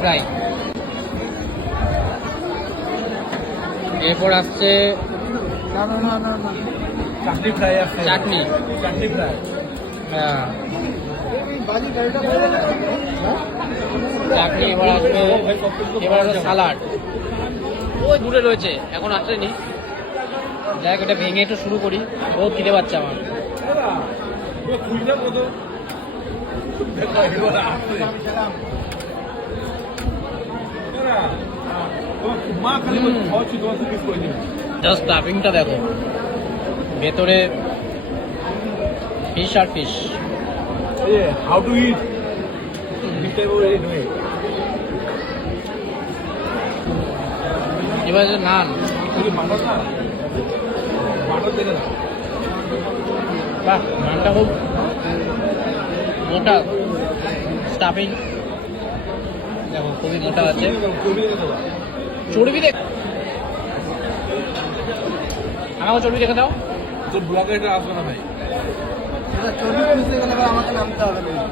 Fry. এরপর আসছে চাটনি fry আছে, চাটনি। চাটনি ফ্রাই। হ্যাঁ, চাটনি। এবার আসবে, এবার আসবে সালাড। ওই দূরে রয়েছে, এখন আসেনি। দেখ, এটা ভেঙে একটু শুরু করি। বহুত খিদে পাচ্ছে আমার। জাস্ট স্টাফিংটা দেখো, ভেতরে ফিশ আর ফিশ। হাউ টু ইট এবার যে নান, বাহ, নানটা খুব মোটা, স্টাফিং দেখো খুবই মোটা আছে। চর্বি দেখ, আমাকে চর্বি দেখে দাও। তোর ব্লগে এটা আসবে না ভাই, আমাকে নামতে হবে না।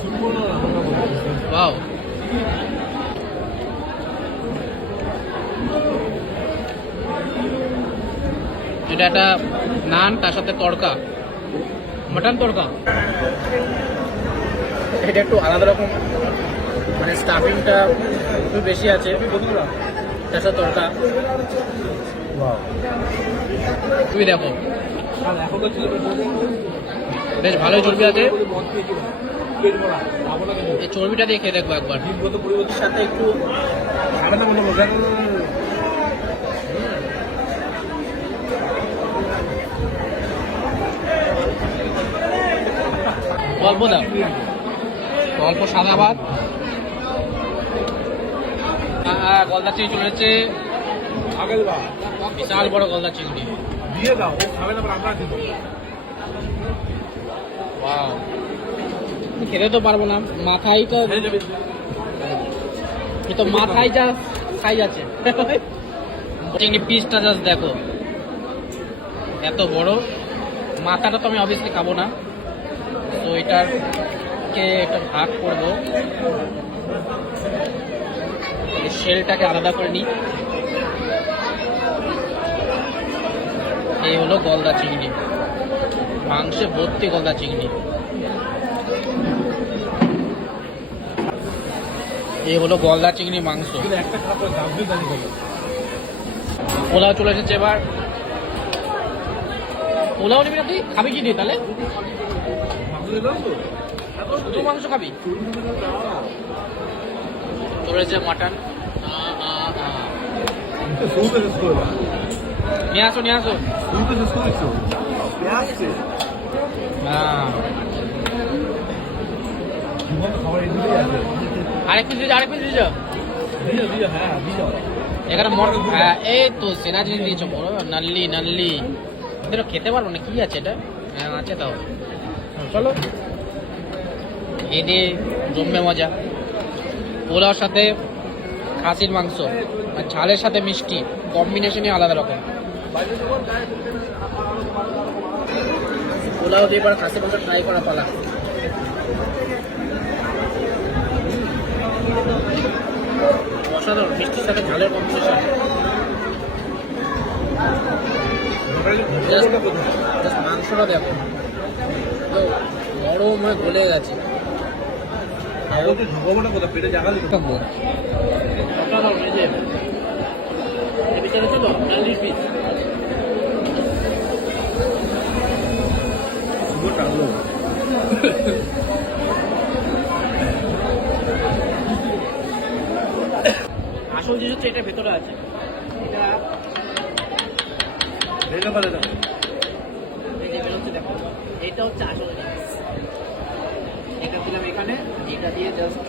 শুনবো না। ওয়াও, এটা একটা নান, তার সাথে তড়কা, মটন তড়কা। এটা একটু আলাদা রকম, মানে স্টাফিংটা একটু বেশি আছে, তার সাথে তড়কা। তুমি দেখো, বেশ ভালোই চর্বি আছে। এই চর্বিটা দিয়ে খেয়ে দেখবো একবার, সাথে একটু অল্প দাও, অল্প সাদা ভাত। গলদা চিংড়ি চলে যাচ্ছে, বিশাল বড় গলদা চিংড়ি। দিয়ে দাও, ও খাবে না, আমরা দিব। ওয়াও, খেতে তো পারবো না, মাথায় তো, তো মাথায় যা সাইজ আছে। চিংড়ি পিসটা জাস্ট দেখো, এত বড়। মাথাটা তো আমি অবভিয়াসলি খাবো না, তো এটাকে একটা ভাগ করবো, শেলটাকে আলাদা করে নিই। এই হলো গলদা চিংড়ি, মাংসে ভর্তি গলদা চিংড়ি। এই হলো গলদা চিংড়ি মাংস। একটা খাবার দাম দিয়ে দাঁড়িয়ে গেল। পোলাও চলে এসেছে এবার। পোলাও নিবি না তুই? খাবি কি দিয়ে তাহলে? শুধু মাংস খাবি? চলে এসেছে মাটন। নিয়ে আসো, নিয়ে আসো। হ্যাঁ, আরেক পিস দিয়ে, আরেক পিস দিয়ে যাও। এখানে মটন, হ্যাঁ, এই তো সেরা জিনিস দিয়েছো, বড় নাল্লি নাল্লি। এদের খেতে পারবো না, কি আছে এটা? হ্যাঁ, আছে তাও। চলো, এই দিয়ে জমবে মজা। পোলাওর সাথে খাসির মাংস আর ঝালের সাথে মিষ্টি, কম্বিনেশনই আলাদা রকম। পোলাও দিয়ে এবার খাসির মাংস ট্রাই করা পালা। অসাধারণ, মিষ্টির সাথে ঝালের কম্বিনেশন। মাংসটা দেখো, তো নরম হয়ে গলে গেছে। পেটে জায়গা দিতে অসাধারণ। এই যে এর ভিতরে ছিল নাল্লির পিস। আসল জিনিস হচ্ছে এটা ভেতরে আছে, এটা এই যে বেরোচ্ছে দেখো, এটা হচ্ছে আসল জিনিস। এটা দিলাম এখানে, এটা দিয়ে জাস্ট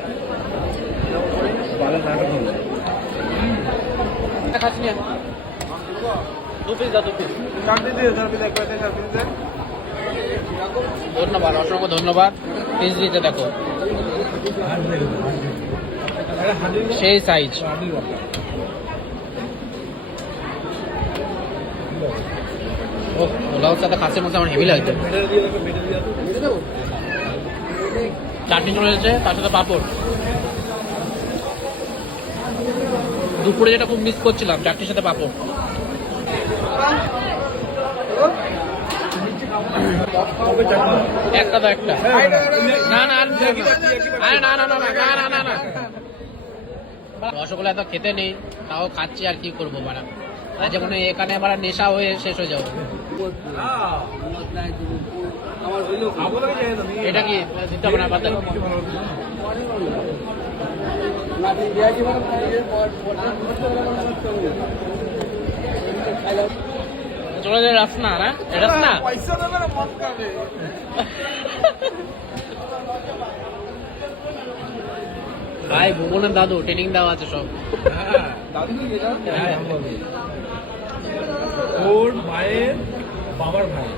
খাচ্ছি না। দু পিস দাও, দু পিস। ধন্যবাদ, অসংখ্য ধন্যবাদ। পিস দিতে দেখো, সেই সাইজ। ও পোলাওর সাথে খাসির মাংস আমার হেভি লাগছে। চাটনি চলে এসেছে, তার সাথে পাঁপড়। দুপুরে যেটা খুব মিস করছিলাম, চাটনির সাথে পাঁপড়। একটা তো একটা। না না আরে না না না না না না না। রসগোল্লা তো খেতে নেই, তাও খাচ্ছি, আর কি করবো বাড়া। আর যেমন এখানে আবার নেশা হয়ে শেষ হয়ে যাবো। এটা কি দিতে হবে না পাতা? চলে যায় রাসনা না, রাসনা ভাই ভুবনের দাদু ট্রেনিং দেওয়া আছে সব। ওর মায়ের বাবার ভাই